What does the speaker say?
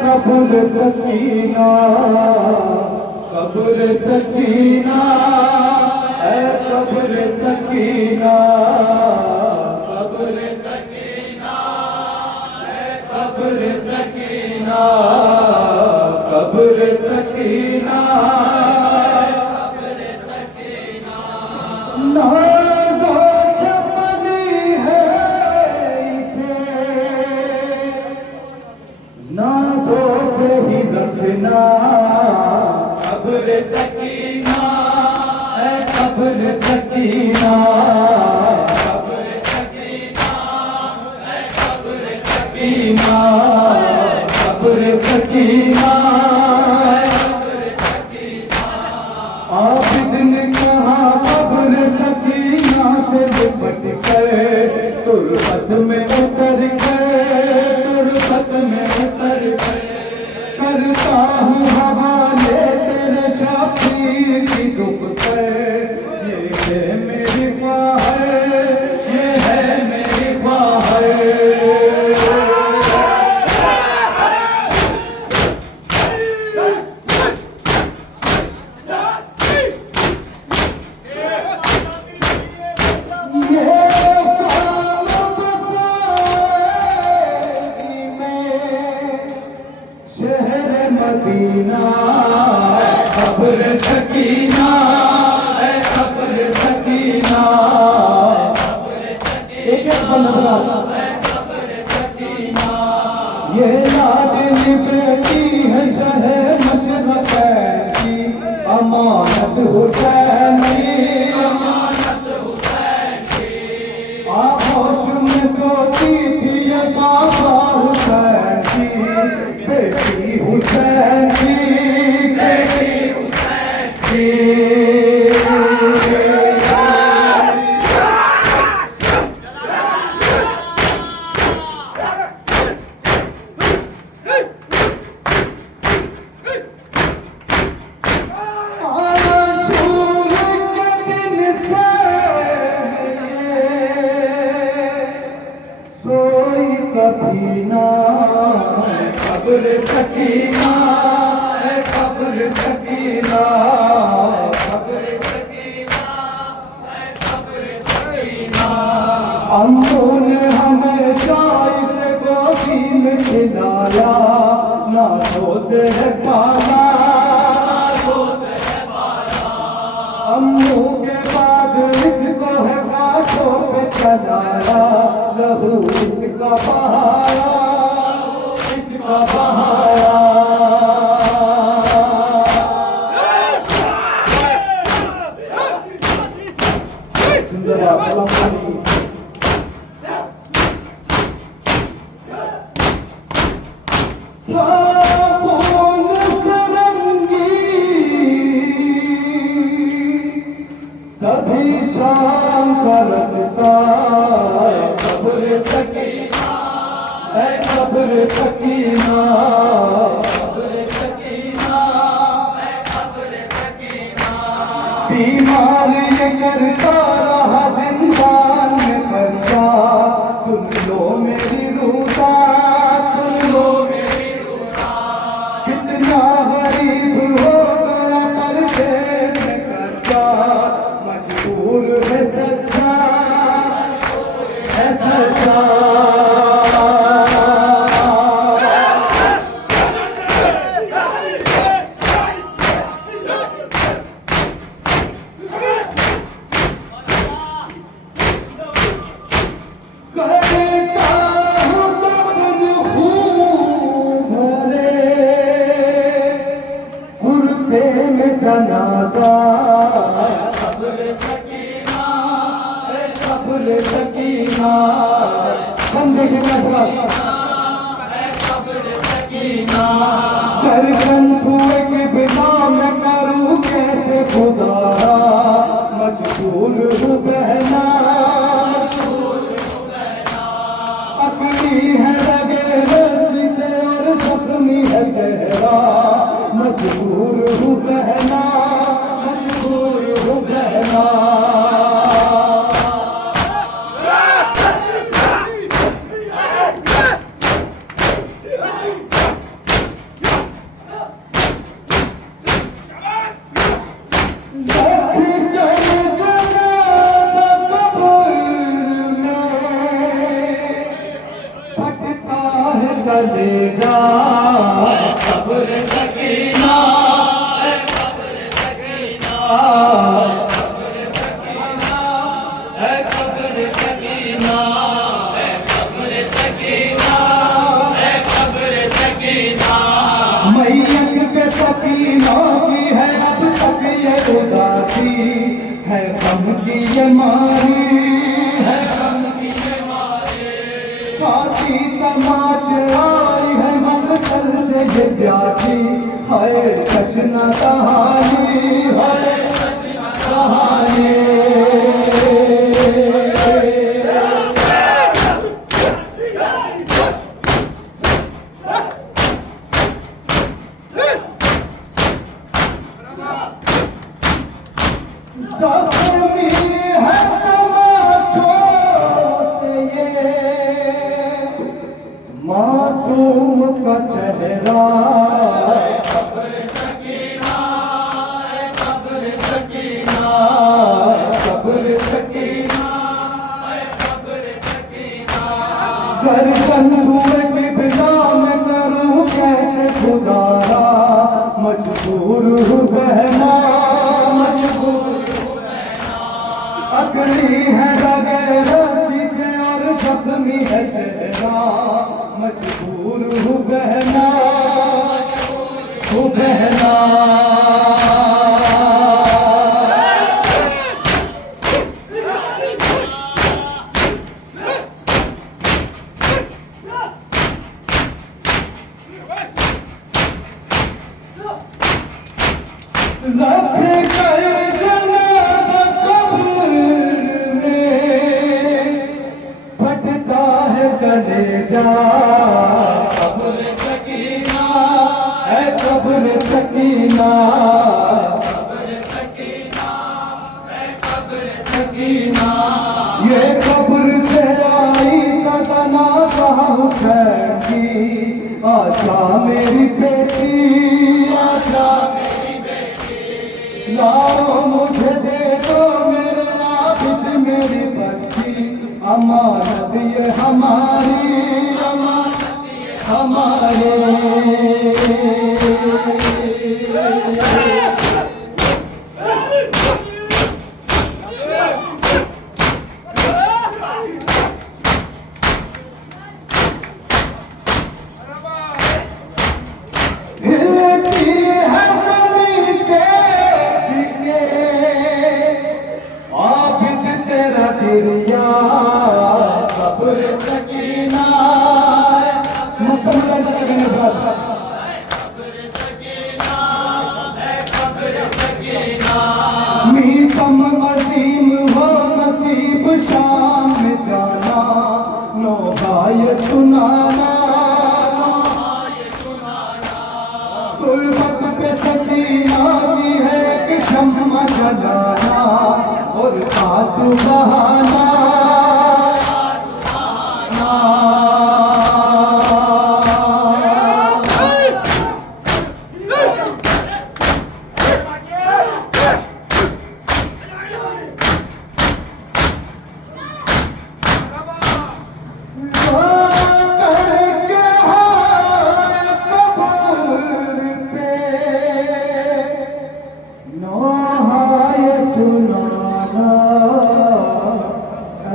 कब्र सकीना, कब्र सकीना, ऐ कब्र सकीना, कब्र सकीना, ऐ कब्र सकीना, कब्र सकीना, कब्र सकीना। नाज़ों से बनी है इसे, नाज़ों से ही रखना, कब्र सकीना, ऐ कब्र सकीना, कब्र सकीना, ऐ कब्र सकीना, कब्र सकीना, ऐ कब्र सकीना। आबिद ने कहा कब्र सकीना से लिपट गए, तुरबत में उतर गए, तुरबत में उतर गए। करता हूँ हवाले तेरे शाफी की दुख पे, ये है मेरी ख्वाहिश, ये है मेरी ख्वाहिश। ये साल बसाई में शहर मदीना, कब्र सकीना, ऐ कब्र सकीना, एक एक बंदा कब्र सकीना। ये लाडली बेटी है शहर मशरक़ की, अमानत हुसैनी, अमानत हुसैनी। आगोश में सोती थी ये बाबा हुसैन की, बेटी हुसैन की, बेटी हुसैन की। आशूर के दिन से सोई कभी ना, कब्र सकीना, ऐ कब्र सकीना, कब्र सकीना, ऐ कब्र सकीना। अम्मों ने हमेशा इसे गोदी में खिलाया, नाज़ों से है पाला, नाज़ों से है पाला। अम्मू के बाद इसको है कांटों पे चलाया, लहू इसका बहाया, इसका बहाया। जिंदाबाद सलाम। खून से रंगी सभी शाम का रस्ता, कब्र सकीना, ऐ कब्र सकीना, कब्र सकीना, ऐ कब्र सकीना। बीमार ये करता रहा जिंदान में फरियाद, सुन लो मेरी रूदा, सुन लो मेरी रूदा। कितना गरीब हो गया परदेस में सच्चा, मजबूर है सच्चा, है सच्चा। कलेजा कब्र सकीना, कब्र सकीना, कब्र सकीना, कब्र सकीना, कब्र सकीना, कब्र सकीना। मैयत पे सकीना की है अब तक ये उदासी, है गम की ये मारी, है गम की ये मारी। काटी तमाच आई है मंगल से ये प्यासी, है कृष्ण कहानी, है कृष्ण कहानी। ज़ख्मी है तमाचों से ये मासूम का चेहरा, कब्र सकीना, कब्र सकीना, कब्र सकीना, कब्र सकीना। गर्दन छुए के बिना मैं करूं कैसे गुजारा, मजबूर हूँ बहना, मजबूर हूँ बहना। अगली है रगे रस्सी से और जख्मी है चेहरा, मजबूर हूँ बहना, मजबूर हूँ बहना। रख गए जनाज़ा कब्र में, फटता है कलेजा, कब्र सकीना, है कब्र सकीना, कब्र सकीना, है कब्र सकीना। ये कब्र से आई सदना कहा हुसैन की, आजा मेरी बेटी, आजा लाओ मुझे दे दो मेरे आबिद मेरी बच्ची, अमानत ये हमारी, अमानत ये हमारी। कब्र सकीना, कब्र सकीना, कब्र सकीना। मीसम अजीम हो नसीब शाम में जाना, नौहाय सुनाना, नौहाय सुनाना। गुलबत पे सकीना की है कि शम्मा जलाना और आंसू बहाना,